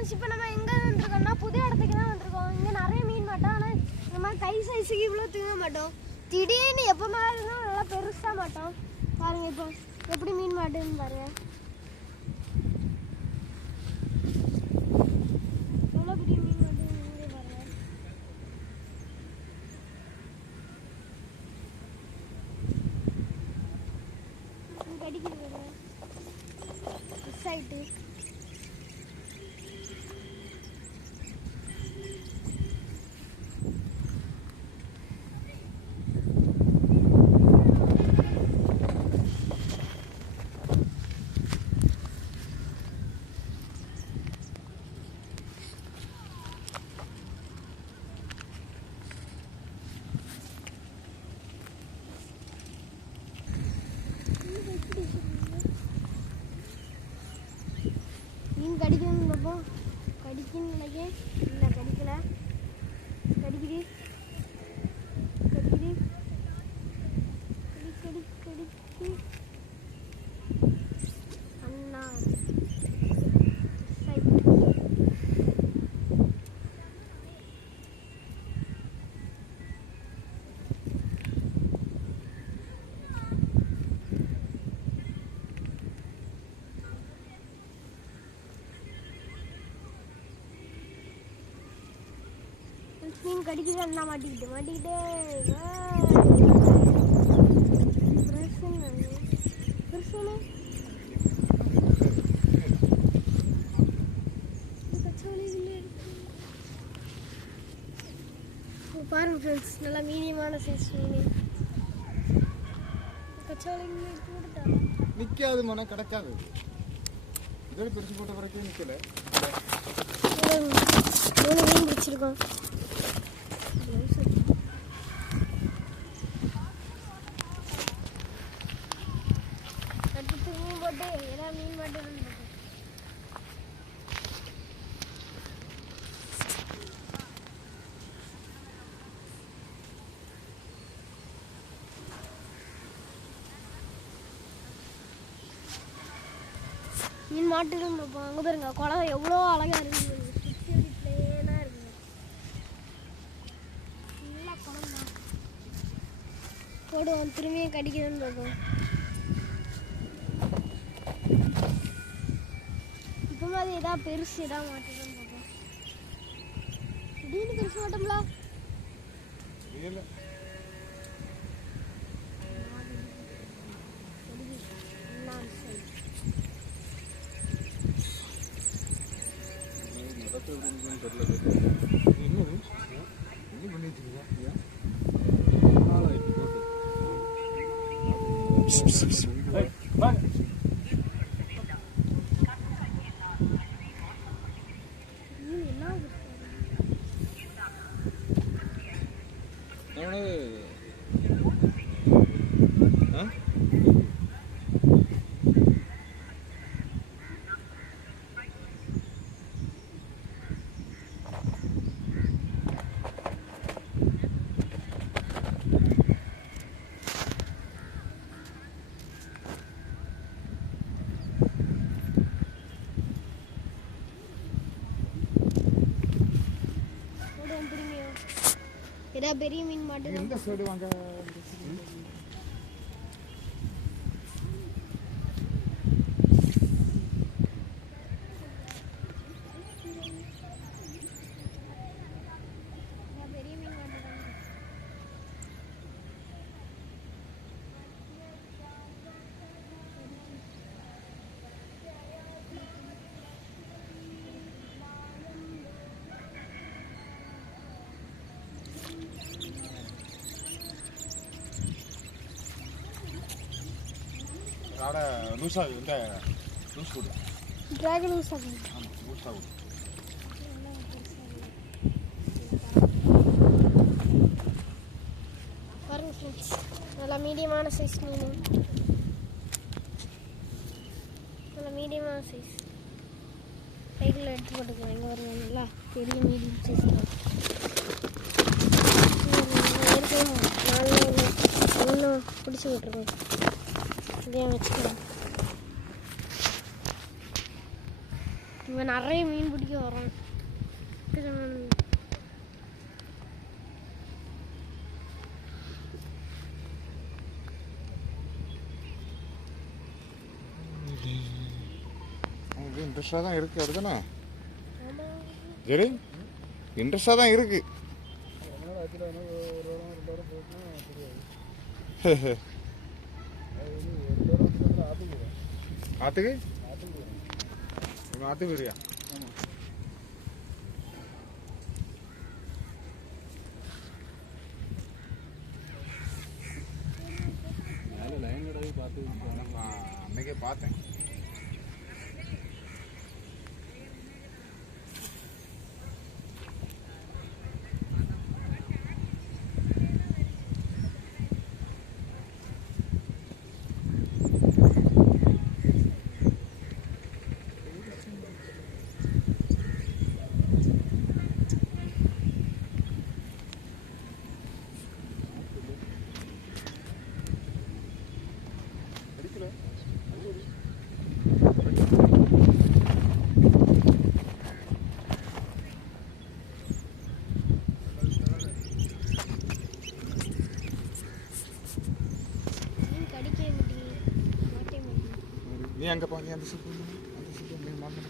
Friends இப்போ நம்ம எங்கே வந்திருக்கோம்னா புது இடத்துக்கு தான் வந்திருக்கோம். இங்கே நிறைய மீன் மாட்டோம். ஆனால் இந்த மாதிரி கை சைஸுக்கு இவ்வளோ தூங்க மாட்டோம். திடீர்னு எப்போ மாதிரி நல்லா பெருசாக மாட்டோம். பாருங்கள் இப்போ எப்படி மீன் மாட்டுன்னு பாருங்கள் எவ்வளோ பெரிய மீன் மாட்டுன்னு நீங்களே பாருங்க இது கடிக்குது பாருங்க மிஸ் ஆயிட்டு மீன் கடிக்கணும்னு பார்ப்போம் கடிக்குன்னு நினைக்கேன் இல்லை கடிக்கல கடிக்குது கடிக்குது கடி கடி கடிக்கு அண்ணா சைட் மீன் கடிக்குது அண்ணா மாட்டிக்கிட்டு மாட்டிக்கிட்டு. பாருங்க ஃப்ரெண்ட்ஸ் நல்லா மீடியமான சைஸ் மீன். கச்சாவளி மீன் எடுத்து கொடுத்தா நிக்காது மன கிடக்காது. இதோட பெருசு போட்ட பிறகு நிக்கல. மூணு மீன் பிடிச்சிருக்கோம் அடுத்து மீன் போட்டு எல்லாம் மீன் மாட்டேன் மீன் மாட்டுன்னு பார்ப்போம் அங்கே பாருங்க குளம் எவ்வளோ அழகாக இருக்குது பிளேனாக நல்லா குளம் தான். போடுவோம் திரும்பியும் கடிக்குதுன்னு பார்ப்போம். இப்போ மாதிரி ஏதாவது பெருசு ஏதாவது மாட்டுதான் பார்ப்போம். திடீர்னு பெருசு மாட்டோம்ல? என்னது என்ன பண்ணி வச்சிருக்கீங்க நாலாயிரத்தி போட்டு மீன் என்ன ஆகுது? அவனு ஆ போடுவோம் திரும்பியும் ஏதாவது பெரிய மீன் மாட்டுது எந்த சைடு வாங்க? ஆட லூஸ் ஆகுது இந்த லூஸ் போடு. டிராகன் யூஸ் ஆகும் ஆமாம் லூஸ் ஆகுது பாருங்க ஃப்ரெண்ட்ஸ் நல்லா மீடியமான சைஸ் மீன். நல்லா மீடியமான சைஸ் சைக்கிளில் எடுத்து போட்டுக்கலாம். இங்கே வருங்க நல்லா பெரிய மீடியம் சைஸ் நாலு ஒன்று பிடிச்சி விட்ருக்கோம் இதையும் வச்சுக்கலாம். இவன் நிறைய மீன் பிடிக்க வரான். உங்களுக்கு இன்ட்ரெஸ்டாக தான் இருக்குது அதுதானே சரி. இன்ட்ரெஸ்டாக தான் இருக்கு. ஆத்துக்கு ആത്ത് കീറുക ആത്ത് കീറുക மாட்டேங்குது நீ அங்கே பா நீ அந்த சூப்பு அந்த சூப்பு நீ மாட்டேன்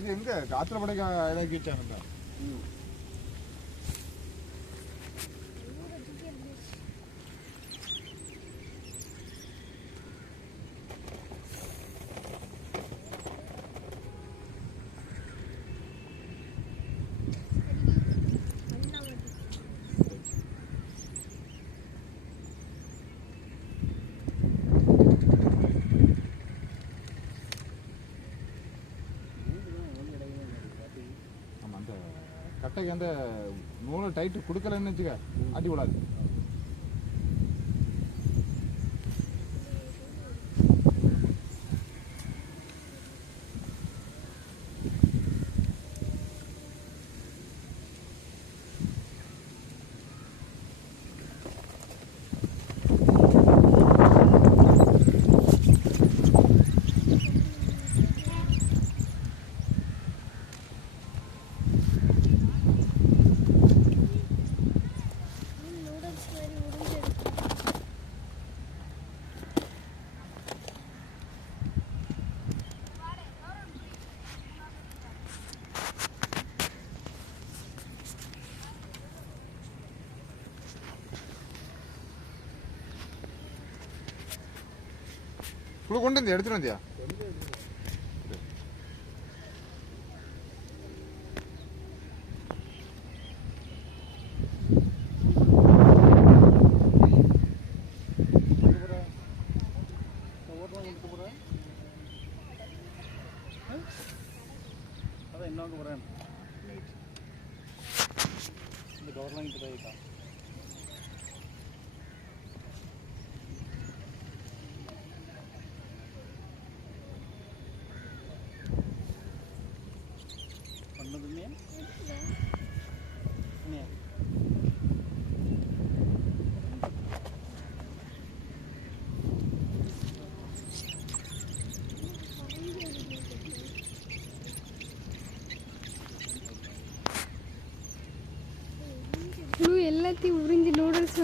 இது எங்கே? ஆத்திரப்படைக்கு இதாக்கிட்டாங்க அந்த நூலை டைட்டு கொடுக்கலன்னு வச்சுக்க அடி விடாது குழு கொண்டு வந்து எடுத்துட்டு வந்தியா?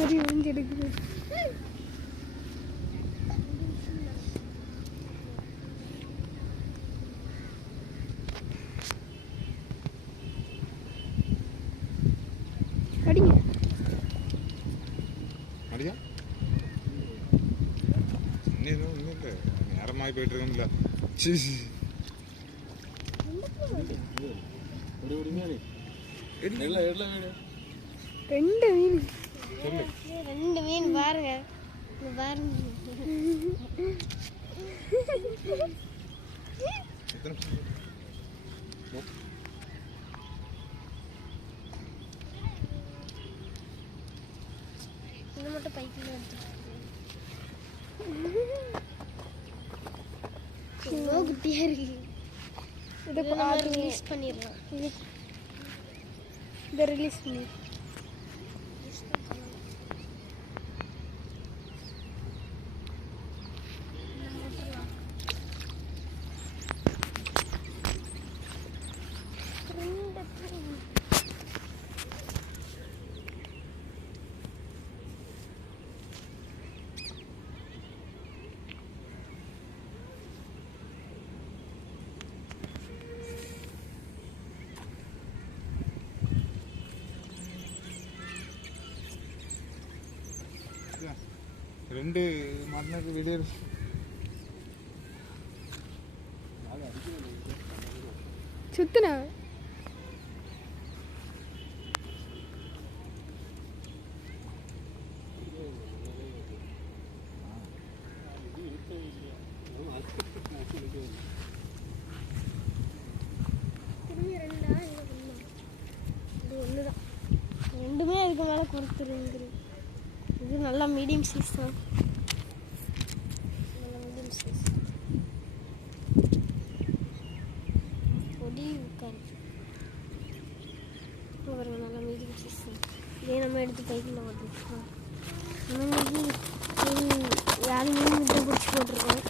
மாதிரி கடிங்க அடியா? இன்னும் இன்னும் நேரமாகி போயிட்டு இருக்கோம்ல சீ ரெண்டு மீன் சொல்லு ரெண்டு மீன் பாருங்க இங்க பாருங்க எத்தனை நிமிஷம் இது மட்டும் பைக்கில் எடுத்துட்டு எவ்வளோ குட்டியாக இருக்கு. இது ரிலீஸ் பண்ணிடலாம். இது ரிலீஸ் பண்ணி. ரெண்டு மரணக்கு வெளியே சுத்தின. திரும்பி ஒன்று தான் ரெண்டுமே அதுக்கு மேலே கொடுத்துருங்க நல்லா மீடியம் சைஸ் தான் நல்ல மீடியம் சைஸ் பொடி உட்காரு பாருங்க நல்லா மீடியம் சைஸ் தான் இதே நம்ம எடுத்து பைக்கில் போட்டுருக்கோம் இன்னைக்கு மீன் யாரு மீன் கிட்ட பிடிச்சி போட்டிருக்கோம்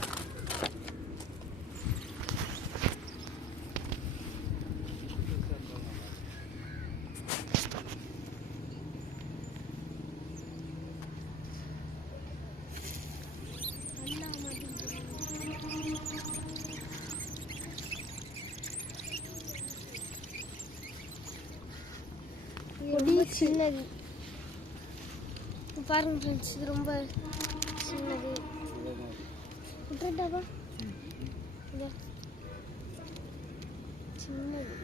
ரொம்ப சின்னது பாருங்க ஃப்ரெண்ட்ஸ் இது ரொம்ப சின்னது விட்டுட்டாப்பா. சின்னது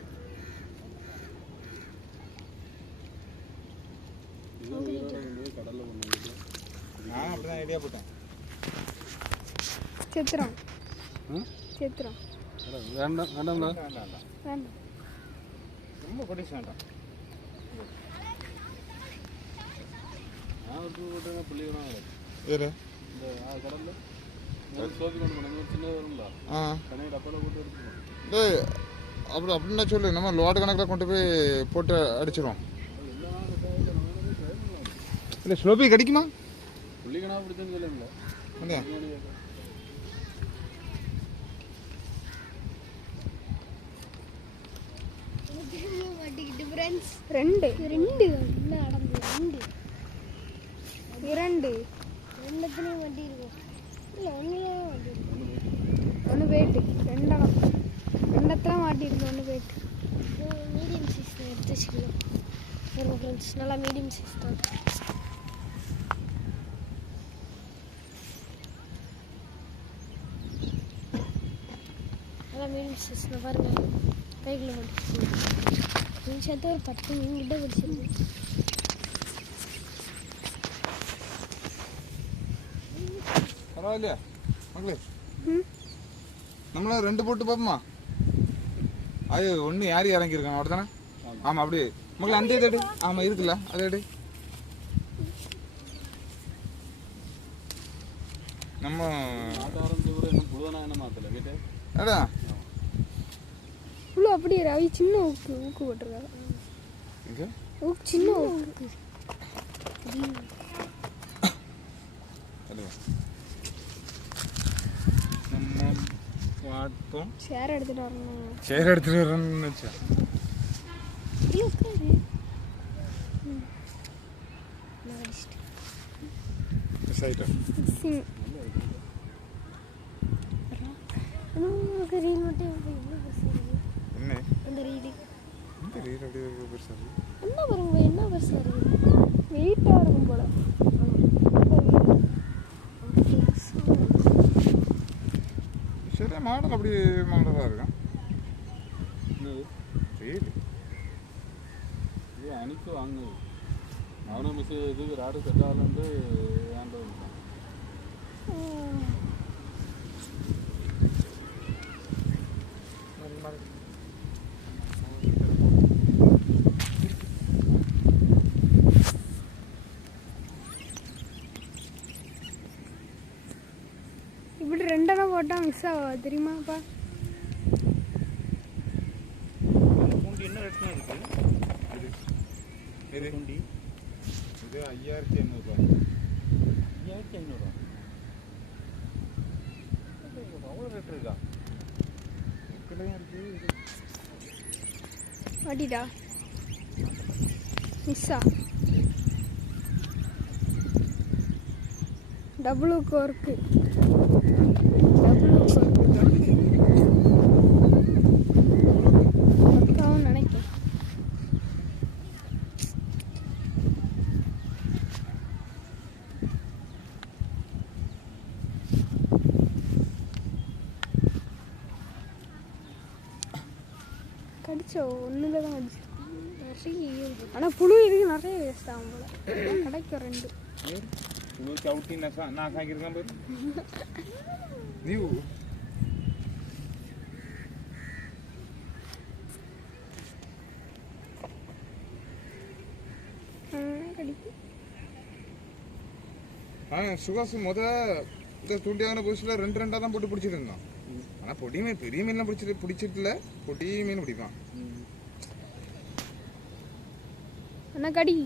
நான் அப்படிதான் ஐடியா போட்டேன் செத்துறோம் செத்துறோம் வேண்டாம் வேண்டாம்ல வேண்டாம் வேண்டாம் வேண்டாம் ரொம்ப வேண்டாம் நான் ஒரு போட்டு புள்ளிக்கணும் இரு இந்த ஆ, கடல்ல ஒரு சோப்பு கொண்டு போனோம் ஒரு சின்னது வரும்ல ஆ தனியாக டப்பால போட்டு எடுத்துக்கணும் டேய் அப்படி அப்படின்னா சொல்லு நம்ம லோடு கணக்கில் கொண்டு போய் போட்டு அடிச்சிடும் போய் இல்லை ஸ்லோபி கிடைக்குமா? புள்ளிக்கணா ரெண்டு. ரெண்டு. என்ன ரெண்டு. இரண்டு ரெண்டுத்துலேயும் வண்டி இருக்கும் இல்லை ஒன்றுலேயே வண்டி இருக்கும் ஒன்று வெயிட்டு ரெண்டடம் ரெண்டத்துல மாட்டிருக்கு ஒன்று வெயிட் மீடியம் சைஸ் எடுத்து வச்சுக்கலாம் பாருங்க ஃப்ரெண்ட்ஸ் நல்லா மீடியம் சைஸ் தான் நல்லா மீடியம் சைஸ் தான் பாருங்க கைக்குள்ள மாட்டிச்சு மீன் சேர்த்து ஒரு பத்து மீன் கிட்ட பிடிச்சிருக்கு பரவாயில்லையா? மக்களே. ம். நம்மள ரெண்டு போட்டு பார்ப்போமா? அது ஒன்று யார் இறங்கியிருக்காங்க அவர் தானே ஆமாம் அப்படி மக்களே அந்த இது எடு. ஆமாம் இருக்குல்ல அதை எடு. நம்ம அடா. இவ்வளோ அப்படியே ரவி சின்ன ஊக்கு ஊக்கு ஊக்கு. சின்ன ஊக்கு அதுவா நம்ம பார்த்தோம் சேர் எடுத்துட்டு வரணும். சேர் எடுத்துட்டு வரணும்னு வச்சேன் இல்லை உட்காரு. நான் அடிச்சிட்டேன் மிஸ் ஆகிட்டோம் சிங் உனக்கு ரீல் மட்டும் எவ்வளோ பெருசாக இருக்கு என்ன? அந்த ரீடு இந்த ரீல் அப்படியே பெருசாக என்ன பாருங்க என்ன பெருசாக இருக்கு வெயிட்டாக இருக்கும் போல. சரி மாடல் அப்படி மாடலாக இருக்கும். ரீல் இது அணிக்கு வாங்கினது. அவனும் மிஸ் இதுக்கு ராடு செட் ஆகலன்ட்டு ஏன்டா மிஸ் ஆவா தெரியுமாப்பா பூண்டி என்ன ரேட்னா இருக்கு? இது இது பூண்டி. இது ஐயாயிரத்தி எண்ணூறுபா ஐயாயிரத்தி ஐநூறுவா அவ்வளோ ரேட் இருக்கா? மாட்டிட்டா மிஸ்ஸா டபுளுக்கு ஒர்க்கு கடிச்சோ ஒன்றுல தான் கடிச்சு. நிறைய ஆனால் புழு இருக்கு நிறைய வேஸ்ட் ஆகும் போல. கிடைக்கும் ரெண்டு. ನೀವು ಚೌಟಿ ನಸ ನಾಲ್ಕು ಹಾಕಿರ್ಕೊಂಬರಿ ನೀವು ஆ சுகாசு முத இந்த தூண்டியான புதுசில் ரெண்டு ரெண்டாக தான் போட்டு பிடிச்சிட்டு இருந்தான் ஆனால் பொடி மீன் பெரிய மீன்லாம் பிடிச்சிட்டு பிடிச்சிட்டுல பொடி மீன் பிடிப்பான் ஆனால் கடி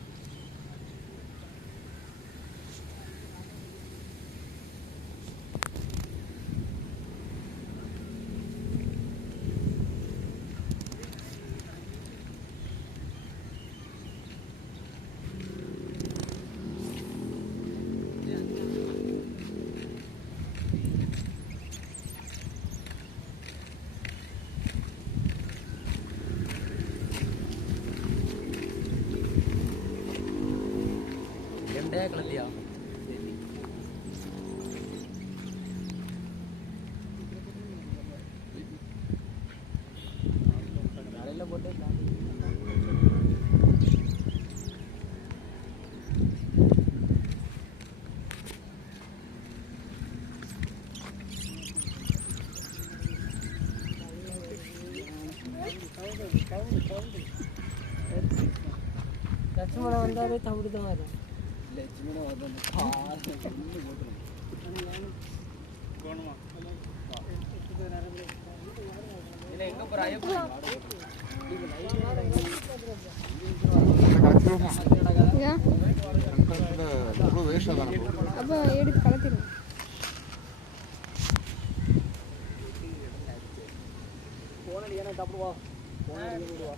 ரொம்ப வேஸ்டா தானே போகும். அப்போ எடுத்து கலத்திடும் போனடி எனக்கு நின்றுட்டு போன நின்றுட்டு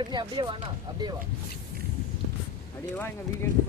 கருப்பு நீ அப்படியே வாண்ணா அப்படியே வா. அப்படியே வா எங்கள் வீடியோ எடுத்து